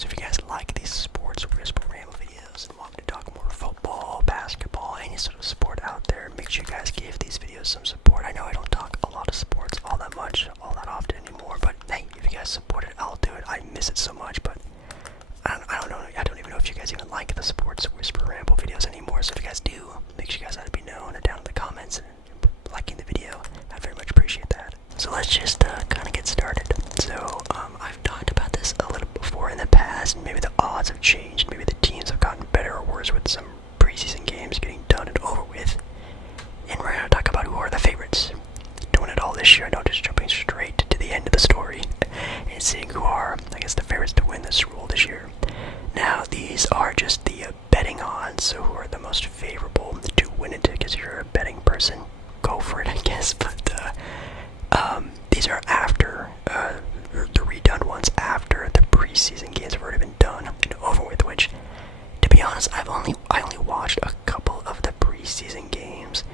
So if you guys like these sports whisper ramble videos and want me to talk more football, basketball, any sort of sport out there, make sure you guys give these videos some support. I know I don't talk a lot of sports all that much, all that often anymore, but hey, if you guys support it, I'll do it. I miss it so much, but I don't know. I don't even know if you guys even like the sports whisper ramble videos anymore. So if you guys do, make sure you guys let me know down in the comments and liking the video. I very much appreciate that. So let's just kind of get started. So I've talked about this a little before in the past, and maybe the odds have changed. Maybe the teams have gotten better or worse with some preseason games getting done and over with. And we're going to talk about who are the favorites to win it all this year. I know, just jumping straight to the end of the story and seeing who are, I guess, the favorites to win this Super Bowl this year. Now, these are just the betting odds, so who are the most favorable to win it, because if you're a betting person, go for it, I guess, but these are after, the redone ones after the preseason games have already been done and over with, which, to be honest, I only watched a couple of the preseason games.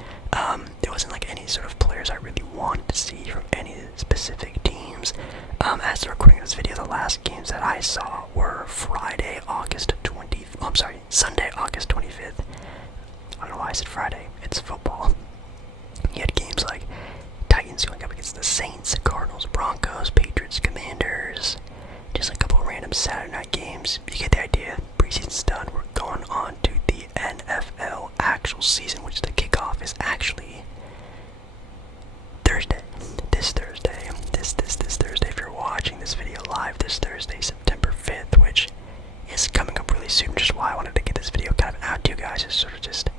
There wasn't like any sort of players I really wanted to see from any specific teams. As the recording of this video, the last games that I saw were Sunday, August 25th. I don't know why I said Friday. It's football. You had games like Titans going up against the Saints, Cardinals, Broncos, Patriots, Commanders. Just a couple of random Saturday night games. You get the idea. Preseason's done. We're going on to the NFL actual season, which the kickoff is actually Thursday. This Thursday. This Thursday. If you're watching this video live, this Thursday, September 5th, which is coming up really soon, which is why I wanted to get this video kind of out to you guys, to sort of just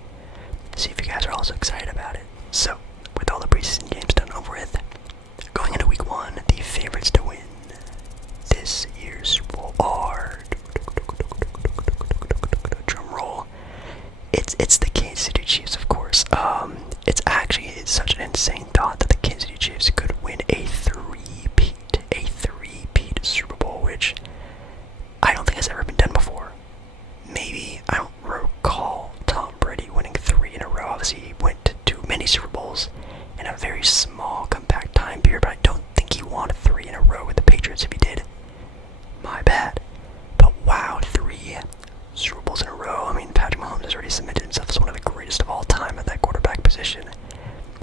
see if you guys are also excited about it. So, with all the preseason games done over with, going into week one, the favorites to win this year's Super Bowl are, drum roll, it's the Kansas City Chiefs, of course. It's such an insane thought that the Kansas City Chiefs could win a three-peat Super Bowl, which I don't think has ever been done before. Maybe, I don't recall Tom Brady winning 3 in a row. Obviously, he went to many Super Bowls in a very small, compact time period, but I don't think he won 3 in a row with the Patriots. If he did, my bad. But wow, 3 Super Bowls in a row. I mean, Patrick Mahomes has already cemented himself as one of the greatest of all time at that quarterback position.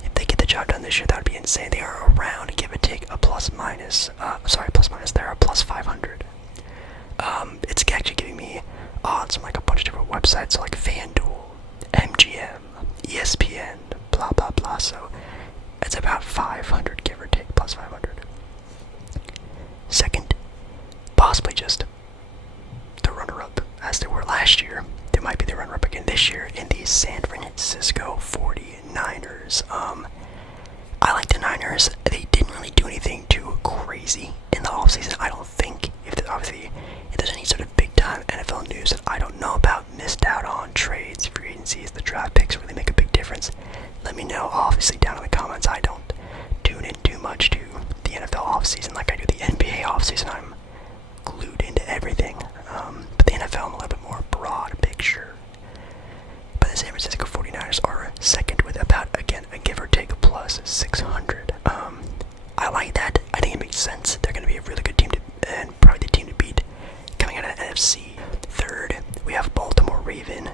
If they get the job done this year, that would be insane. They are around, give or take, a plus minus, they're a plus 500. It's actually giving me odds from like a bunch of different websites, so like FanDuel, MGM, ESPN, blah blah blah. So it's about 500, give or take, plus 500. Second, possibly just the runner-up, as they were last year. They might be the runner-up again this year in the San Francisco 49ers. I like the Niners. They didn't really do anything too crazy in the offseason. I don't think, if there's any sort of big-time NFL news that I don't know about, missed out on trades, free agencies, the draft picks really make a big difference, let me know, obviously, down in the comments. I don't tune in too much to the NFL offseason like I do the NBA offseason. I'm glued into everything. But the NFL, I'm a little bit more broad picture. But the San Francisco 49ers are second with about, again, a give or take plus 600. I like that. I think it makes sense. They're going to be a really good team and probably the team to beat coming out of the NFC. Third, we have the Baltimore Ravens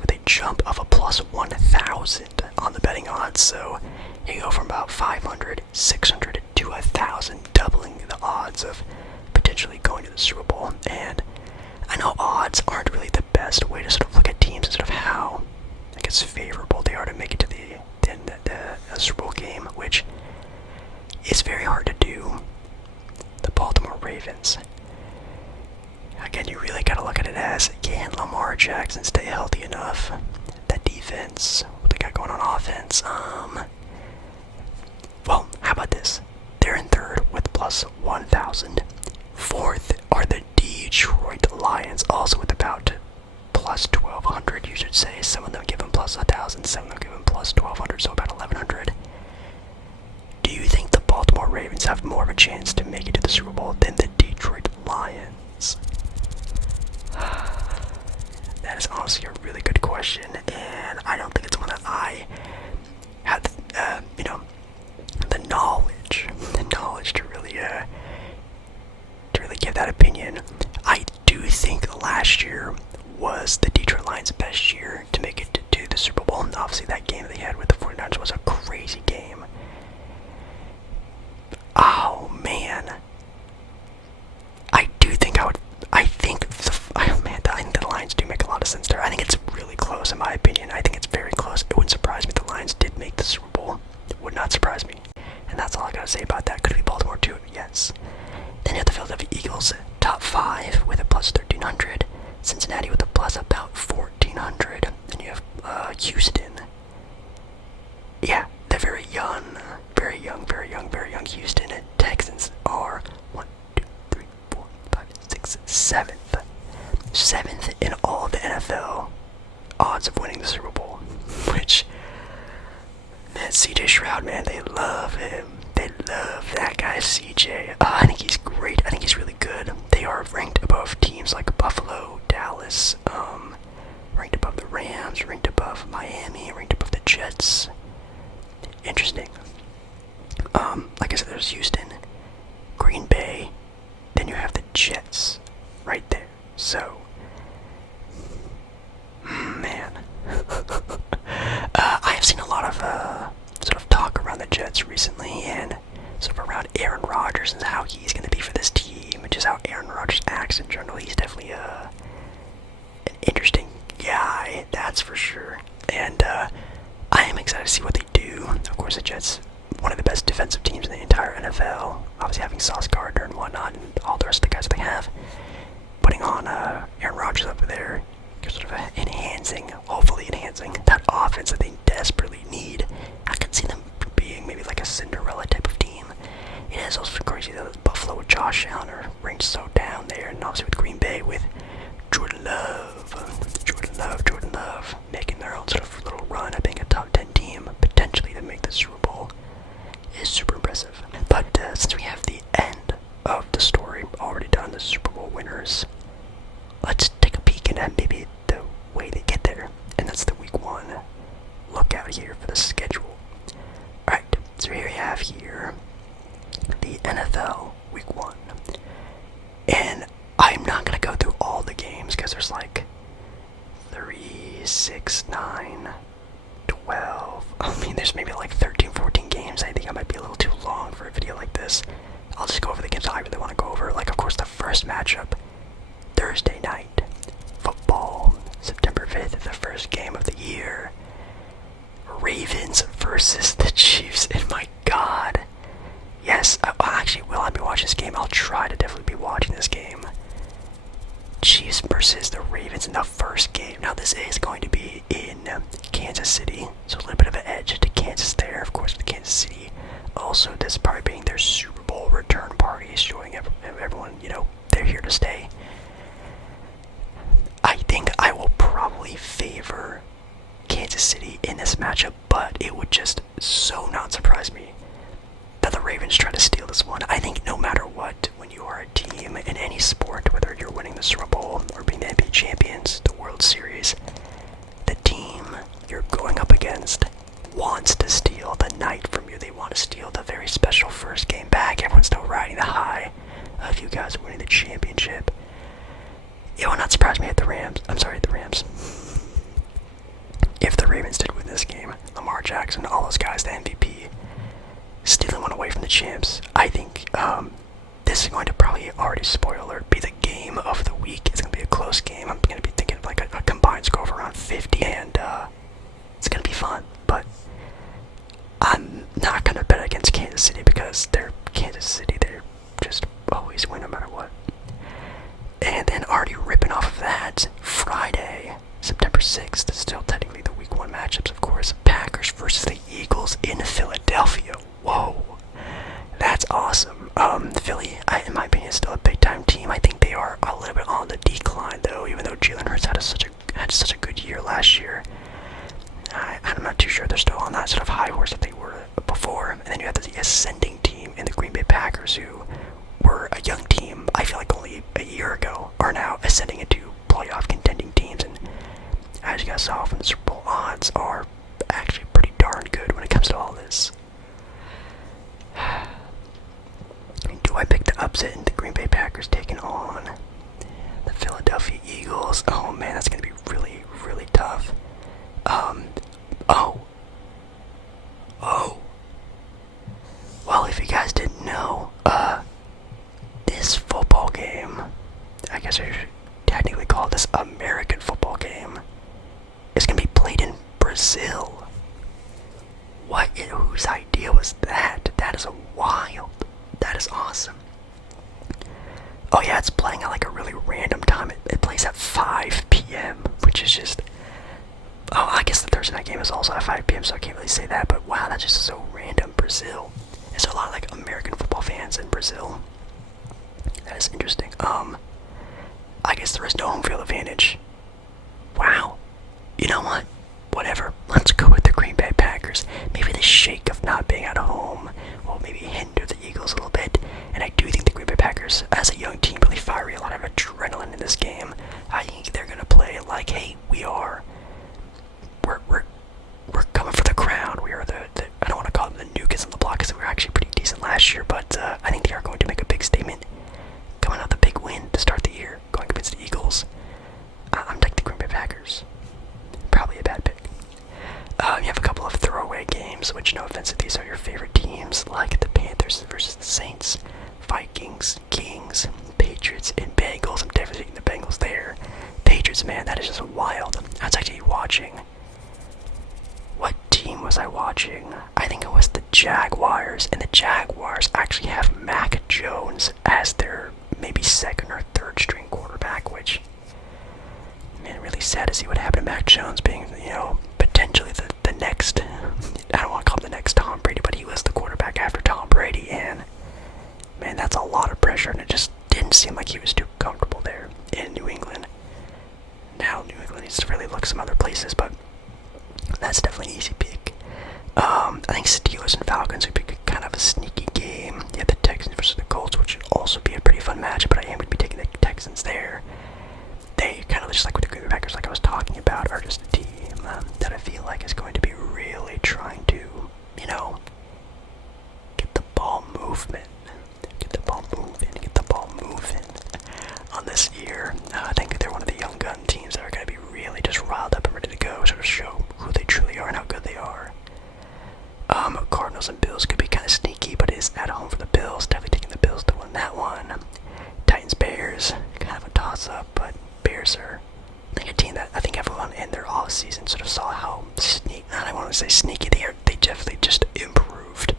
with a jump of a plus 1,000 on the betting odds. So you go from about 500, 600 to 1,000, doubling the odds of potentially going to the Super Bowl. And I know odds aren't really the best way to sort of look at teams and sort of how, I guess, favorable they are to make it to the Super Bowl game, which is very hard to do. The Baltimore Ravens, again, you really gotta look at it as, can Lamar Jackson stay healthy enough? That defense, what they got going on offense, well, how about this? They're in third with plus 1,000. Fourth are the Detroit Lions, also with about plus 1,200, you should say. Some of them give them plus 1,000, some of them give them plus 1,200, so about 1,100. Do you think the Baltimore Ravens have more of a chance to make it to the Super Bowl than the Detroit Lions? That is honestly a really good question, and I don't think it's one that I have, the knowledge to really give that opinion. last year was the Detroit Lions' best year to make it to the Super Bowl. And obviously that game they had with the 49ers was a crazy game. Oh, man. I think the Lions do make a lot of sense there. I think it's really close in my opinion. I think it's very close. It wouldn't surprise me if the Lions did make the Super Bowl. It would not surprise me. And that's all I gotta say about that. Could it be Baltimore too? Yes. Then you have the Philadelphia Eagles, top 5 with a plus 1300. Cincinnati with a plus about 1400. Then you have Houston. Yeah, they're very young. Houston and Texans are 1, 2, 3, 4, 5, 6, 7th. 7th in all of the NFL odds of winning the Super Bowl. Which, man, CJ Stroud, man, they love him. They love that guy, CJ. I think he's great. I think he's really good. They are ranked above teams like Buffalo, Dallas, ranked above the Rams, ranked above Miami, ranked above the Jets. Interesting. Like I said, there's Houston, Green Bay, then you have the Jets right there. So, man. I have seen a lot of sort of talk around the Jets recently, and sort of around Aaron Rodgers and how he's going to be for this team, and just how Aaron Rodgers acts in general. He's definitely an interesting guy, that's for sure. And I am excited to see what they do. Of course, the Jets, one of the best defensive teams in the entire NFL. Obviously having Sauce Gardner and whatnot, and all the rest of the guys that they have. Putting on Aaron Rodgers over there, sort of hopefully enhancing that offense that they desperately need. I can see them being maybe like a Cinderella type of team. It is also crazy that Buffalo with Josh Allen are ranked so down there, and obviously with Green Bay with Jordan Love, making their own sort of little run at being a top 10 team, potentially to make the Super Bowl, is super impressive. But since we have the end of the story already done, the Super Bowl winners, let's take a peek at maybe the way they get there, and that's the Week 1 lookout here for the schedule. Alright, so here we have here the NFL Week 1, and I'm not going to go through all the games because there's like 3, 6, 9, 12, there's maybe like 13, 14 games. I think I might be a little too long for a video like this. I'll just go over the games I really want to go over. Like, of course, the first matchup, Thursday night football, September 5th, the first game of the year. Ravens versus the Chiefs, and my God. Yes, actually, will I be watching this game? I'll try to definitely be watching this game. Chiefs versus the Ravens in the first game. Now, this is going to be in Kansas City, so a little bit of an edge to Kansas there, of course, with Kansas City. Also, this probably being their Super Bowl return party, showing everyone, they're here to stay. I think I will probably favor Kansas City in this matchup, but it would just so not surprise me that the Ravens try to steal this one. I think no matter what, when you are a team in any sport, whether you're winning the Super Bowl or being the NBA champions, the World Series, the team you're going up against wants to steal the night from you. They want to steal the very special first game back. Everyone's still riding the high of you guys winning the championship. It would not surprise me if the Rams. If the Ravens did win this game, Lamar Jackson, all those guys, the MVP, stealing one away from the champs. I think this is going to probably, already spoiler alert, be the game of the week. It's going to be a close game. I'm going to be thinking of like a combined score of around 50, and it's going to be fun. But I'm not going to bet against Kansas City because they're Kansas City. They're just always win no matter what. And then already ripping off of that, Friday, September 6th, still technically the Week 1 matchups, of course. Packers versus the Eagles in Philadelphia. Whoa, that's awesome. Philly, in my opinion, is still a big-time team. I think they Eagles. Oh man, that's gonna be really, really tough. Oh. Oh. Well, if you guys didn't know, this football game, I guess I should technically call this American football game, is gonna be played in Brazil. Whose idea was that? That is wild. That is awesome. Oh yeah, it's playing at like a really random time. It plays at 5 p.m., which is just... Oh, I guess the Thursday night game is also at 5 p.m., so I can't really say that, but wow, that's just so random. Brazil. There's a lot of like American football fans in Brazil. That is interesting. I guess there is no home field advantage. Wow. You know what? Whatever. Let's go with the Green Bay Packers. Maybe the shake of not being at home will maybe hinder the Eagles a little bit. And I do think the Green Bay Packers, as a young team, really fiery, a lot of adrenaline in this game. I think they're gonna play like, hey, we're coming for the crown. We are the I don't want to call them the new kids on the block because we were actually pretty decent last year, but I think they are going to make a big statement, coming out the big win to start the year, going against the Eagles. I'm taking the Green Bay Packers. Probably a bad pick. You have a couple of throwaway games, which, no offense if these are your favorite teams, like the Panthers versus the Saints, Vikings, Kings, Patriots, and Bengals. I'm definitely taking the Bengals there. Patriots, man, that is just wild. I was actually watching... What team was I watching? I think it was the Jaguars, and the Jaguars actually have Mac Jones as their maybe second or third string quarterback, which... Man, really sad to see what happened to Mac Jones being, potentially the next, I don't want to call him the next Tom Brady, but he was the quarterback after Tom Brady, and man, that's a lot of pressure, and it just didn't seem like he was too comfortable there in New England. Now New England needs to really look some other places, but that's definitely an easy pick. I think Steelers and Falcons would be kind of a sneaky game. You have the Texans versus the Colts, which would also be a pretty fun matchup, but I am going to be taking the Texans there. They kind of just like with the Green Bay Packers, like I was talking about, are just a team that I feel like is going to be really trying to, get the ball movement, on this year. I think they're one of the young gun teams that are going to be really just riled up and ready to go, sort of show who they truly are and how good they are. Cardinals and Bills could be kind of sneaky, but it is at home for the Bills. Definitely taking the Bills to win that one. Titans, Bears, kind of a toss-up, but Bears are, I think, a team that I think everyone in their off season sort of saw how I don't want to say sneaky they are. They definitely just improved.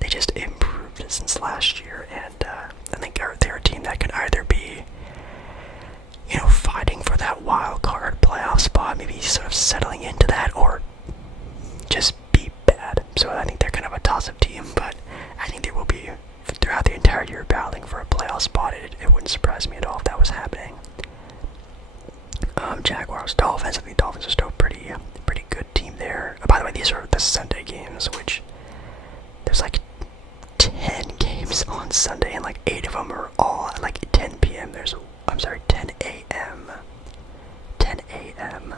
They just improved since last year, and I think they're a team that can either be, fighting for that wild card playoff spot, maybe sort of settling into that, or just be bad. So I think they're kind of a toss-up team, but I think they will be throughout the entire year battling for a playoff spot. It wouldn't surprise me at all if that was happening. Jaguars, Dolphins. I think Dolphins are still pretty good team there. By the way, these are the Sunday games, which there's like 10 games on Sunday, and like 8 of them are all at like 10 p.m. 10 a.m. 10 a.m.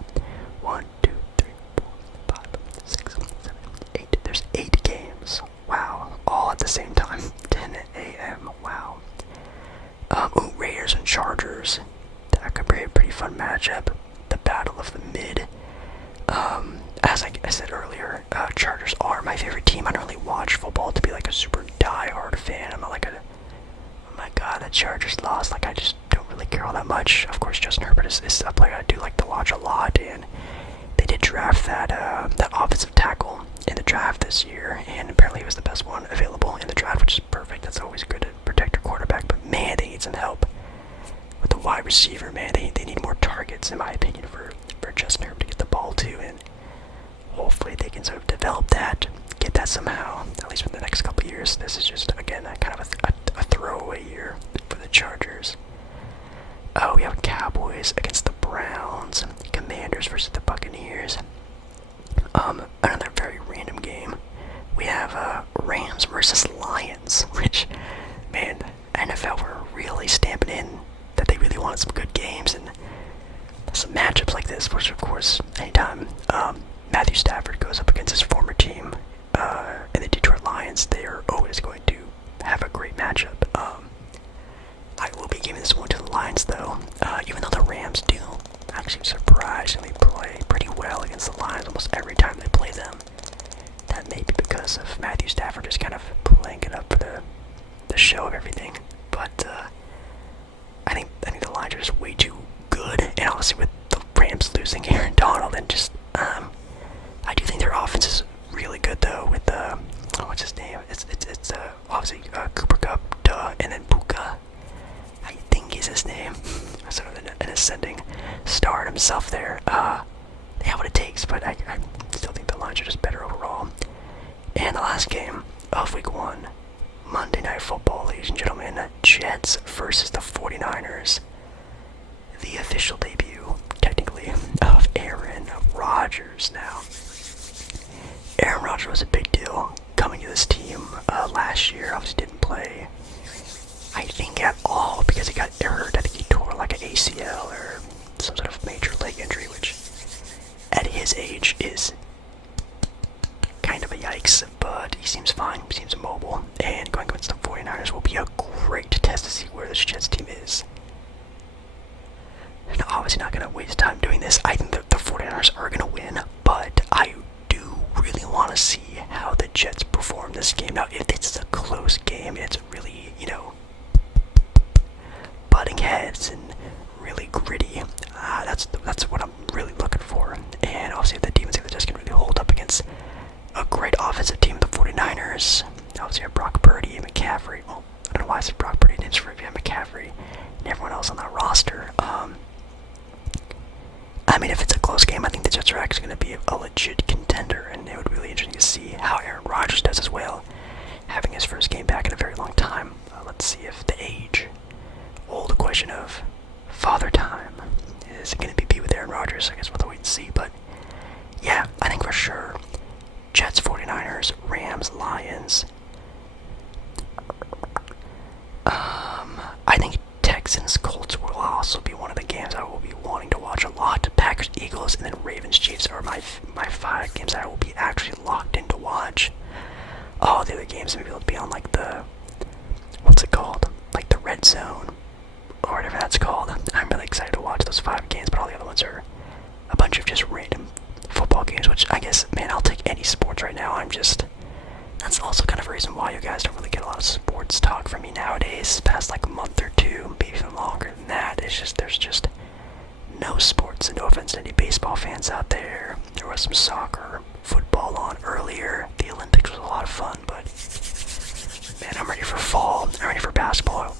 1, 2, 3, 4, 5, 6, 7, 8. There's 8 games. Wow. All at the same time. 10 a.m. Wow. Raiders and Chargers. That could be a pretty fun matchup. The battle of the mid. As I said earlier, Chargers are my favorite team. I don't really watch football to be like a super die-hard fan. I'm not like oh my god, the Chargers lost. Like, I just don't really care all that much. Of course, Justin Herbert is a player I do like to watch a lot, and they did draft that offensive tackle in the draft this year, and apparently he was the best one available in the draft, which is perfect. That's always good to protect your quarterback, but man, they need some help with the wide receiver, man. They need more targets, in my opinion, for Justin Herbert to get the ball to, and hopefully they can sort of develop that, get that somehow, at least for the next couple years. This is just, again, kind of a throwaway year for the Chargers. We have Cowboys against the Browns, Commanders versus the Buccaneers. Another very random game. We have Rams versus Lions, which, man, NFL were really stamping in that they really wanted some good games, and some matchups like this, which of course, anytime Matthew Stafford goes up against his former team in the Detroit Lions, they are always going to have a great matchup. I will be giving this one to the Lions, though, even though the Rams do obviously with the Rams losing Aaron Donald and just I do think their offense is really good though with what's his name? It's obviously Cooper Kupp, duh, and then Puka. I think is his name. Sort of an ascending star himself there. They have what it takes, but I still think the Lions are just better overall. And the last game of Week 1, Monday Night Football, ladies and gentlemen, Jets versus the 49ers. The official debut, technically, of Aaron Rodgers now. Aaron Rodgers was a big deal coming to this team last year. Obviously didn't play, I think, at all because he got hurt. I think he tore like an ACL or some sort of major leg injury, which at his age is kind of a yikes, but he seems fine, he seems mobile, and going against the 49ers will be a great test to see where this Jets team is. And obviously not going to waste time doing this. I think that the 49ers are going to win, but I do really want to see how the Jets perform this game. Now, if it's a close game, it's really, butting heads and really gritty. That's what I'm really looking for. And obviously, if the defense just can really hold up against a great offensive team, the 49ers. Obviously, you have Brock Purdy, McCaffrey. Well, I don't know why I said Brock Purdy. Names for McCaffrey and everyone else on that roster. I mean, if it's a close game, I think the Jets are actually going to be a legit contender, and it would be really interesting to see how Aaron Rodgers does as well, having his first game back in a very long time. Let's see if the age, old question of father time, is going to be with Aaron Rodgers. I guess we'll have to wait and see, but yeah, I think for sure, Jets, 49ers, Rams, Lions. I think Texans, Colts will also be one of the games I will be wanting to watch a lot. Packers, Eagles, and then Ravens, Chiefs are my 5 games that I will be actually locked in to watch. All the other games maybe will be on like the, what's it called? Like the Red Zone, or whatever that's called. I'm really excited to watch those 5 games, but all the other ones are a bunch of just random football games, which I guess, man, I'll take any sports right now. That's also kind of a reason why you guys don't really get a lot of sports talk from me nowadays. Past like a month or 2, maybe even longer than that. There's just no sports, and no offense to any baseball fans out there. There was some soccer, football on earlier. The Olympics was a lot of fun, but man, I'm ready for fall. I'm ready for basketball.